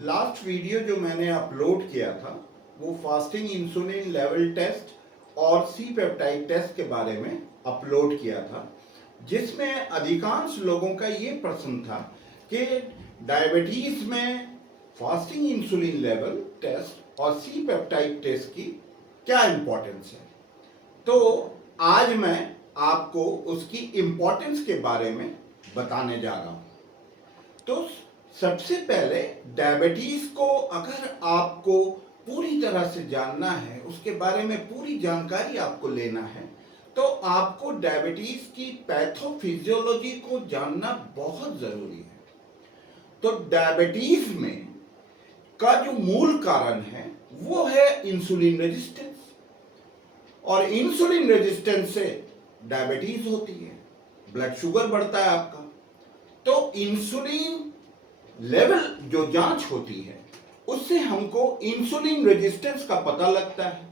Last video जो मैंने upload किया था वो फास्टिंग इंसुलिन लेवल टेस्ट और सी पेप्टाइड टेस्ट के बारे में अपलोड किया था, जिसमें अधिकांश लोगों का ये प्रश्न था कि डायबिटीज में फास्टिंग इंसुलिन लेवल टेस्ट और सी पेप्टाइड टेस्ट की क्या इम्पोर्टेंस है। तो आज मैं आपको उसकी इम्पोर्टेंस के बारे में बताने जा रहा हूँ। तो सबसे पहले डायबिटीज को अगर आपको पूरी तरह से जानना है, उसके बारे में पूरी जानकारी आपको लेना है, तो आपको डायबिटीज की पैथोफिजियोलॉजी को जानना बहुत जरूरी है। तो डायबिटीज में का जो मूल कारण है वो है इंसुलिन रेजिस्टेंस, और इंसुलिन रेजिस्टेंस से डायबिटीज होती है, ब्लड शुगर बढ़ता है आपका। तो इंसुलिन लेवल जो जांच होती है उससे हमको इंसुलिन रेजिस्टेंस का पता लगता है,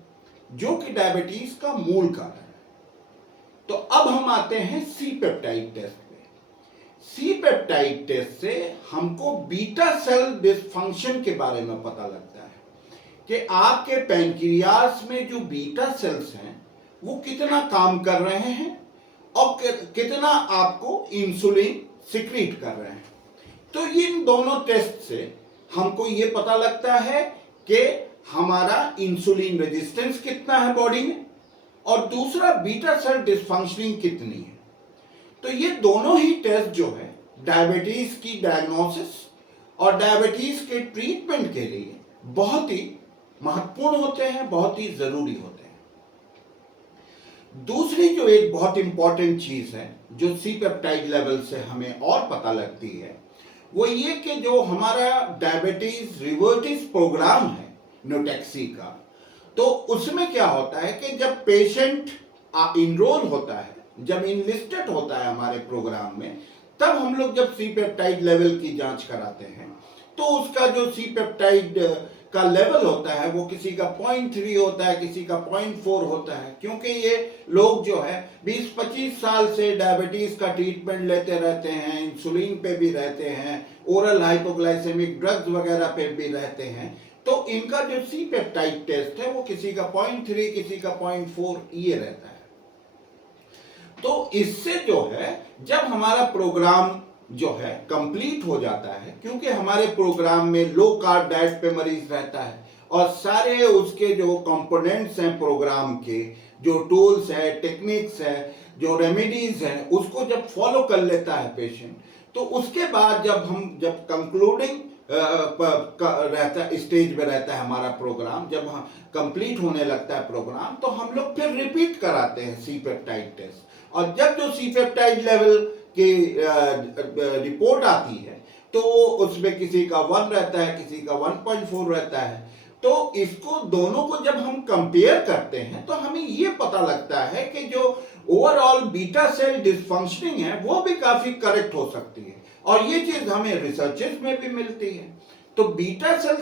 जो कि डायबिटीज का मूल कारण है। तो अब हम आते हैं सी पेप्टाइड टेस्ट पे। सी पेप्टाइड टेस्ट से हमको बीटा सेल डिसफंक्शन के बारे में पता लगता है कि आपके पैंक्रियास में जो बीटा सेल्स हैं वो कितना काम कर रहे हैं और कितना आपको इंसुलिन सिक्रीट कर रहे हैं। तो इन दोनों टेस्ट से हमको ये पता लगता है कि हमारा इंसुलिन रेजिस्टेंस कितना है बॉडी में, और दूसरा बीटा सेल डिसफंक्शनिंग कितनी है। तो ये दोनों ही टेस्ट जो है डायबिटीज की डायग्नोसिस और डायबिटीज के ट्रीटमेंट के लिए बहुत ही महत्वपूर्ण होते हैं, बहुत ही जरूरी होते हैं। दूसरी जो एक बहुत इंपॉर्टेंट चीज है जो सी पेप्टाइड लेवल से हमें और पता लगती है, वो ये कि जो हमारा डायबिटीज रिवर्टिस प्रोग्राम है न्यूटैक्सी का, तो उसमें क्या होता है कि जब पेशेंट इनरोल होता है, जब इनलिस्टेड होता है हमारे प्रोग्राम में, तब हम लोग जब सी पेप्टाइड लेवल की जांच कराते हैं तो उसका जो सी पेप्टाइड का लेवल होता है वो किसी का 0.3 होता है, किसी का 0.4 होता है, क्योंकि ये लोग जो है 20-25 साल से डायबिटीज का ट्रीटमेंट लेते रहते हैं, इंसुलिन पे भी रहते हैं, ओरल हाइपोग्लाइसेमिक ड्रग्स वगैरह पे भी रहते हैं। तो इनका जो सी पेप्टाइड टेस्ट है वो किसी का 0.3, किसी का 0.4 ये रहता है। तो इससे जो है जब हमारा प्रोग्राम जो है कंप्लीट हो जाता है, क्योंकि हमारे प्रोग्राम में लो कार्ब डाइट पे मरीज रहता है और सारे उसके जो कंपोनेंट्स हैं प्रोग्राम के, जो टूल्स है, टेक्निक्स है, जो रेमेडीज हैं, उसको जब फॉलो कर लेता है पेशेंट, तो उसके बाद जब कंक्लूडिंग रहता है स्टेज में रहता है हमारा प्रोग्राम, जब कंप्लीट होने लगता है प्रोग्राम, तो हम लोग फिर रिपीट कराते हैं सी पेप्टाइड टेस्ट। और जब जो सी पेप्टाइड लेवल की रिपोर्ट आती है तो उसमें किसी का 1 रहता है, किसी का 1.4 रहता है। तो इसको दोनों को जब हम कंपेयर करते हैं तो हमें ये पता लगता है कि जो ओवरऑल बीटा सेल डिसफंक्शनिंग है वो भी काफी करेक्ट हो सकती है, और ये चीज हमें रिसर्चेस में भी मिलती है। तो बीटा सेल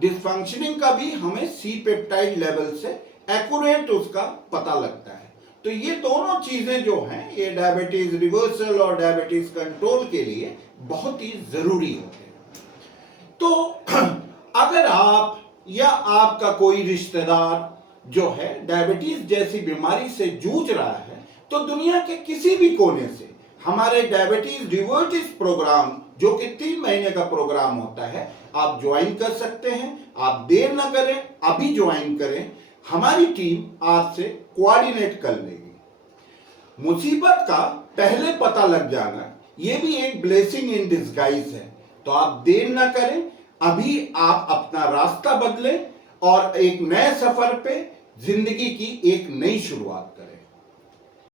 डिसफंक्शनिंग का भी हमें सी पेप्टाइड लेवल से एक्यूरेट उसका पता लगता है। तो ये दोनों चीजें जो हैं ये डायबिटीज रिवर्सल और डायबिटीज कंट्रोल के लिए बहुत ही जरूरी होते हैं। तो अगर आप या आपका कोई रिश्तेदार जो है डायबिटीज जैसी बीमारी से जूझ रहा है, तो दुनिया के किसी भी कोने से हमारे डायबिटीज रिवर्टिस प्रोग्राम, जो कि 3 महीने का प्रोग्राम होता है, आप ज्वाइन कर सकते हैं। आप देर ना करें, अभी ज्वाइन करें, हमारी टीम आपसे कोऑर्डिनेट कर लेगी। मुसीबत का पहले पता लग जाना ये भी एक ब्लेसिंग इन डिस्गाइज है। तो आप देर ना करें, अभी आप अपना रास्ता बदलें और एक नए सफर पे जिंदगी की एक नई शुरुआत करें।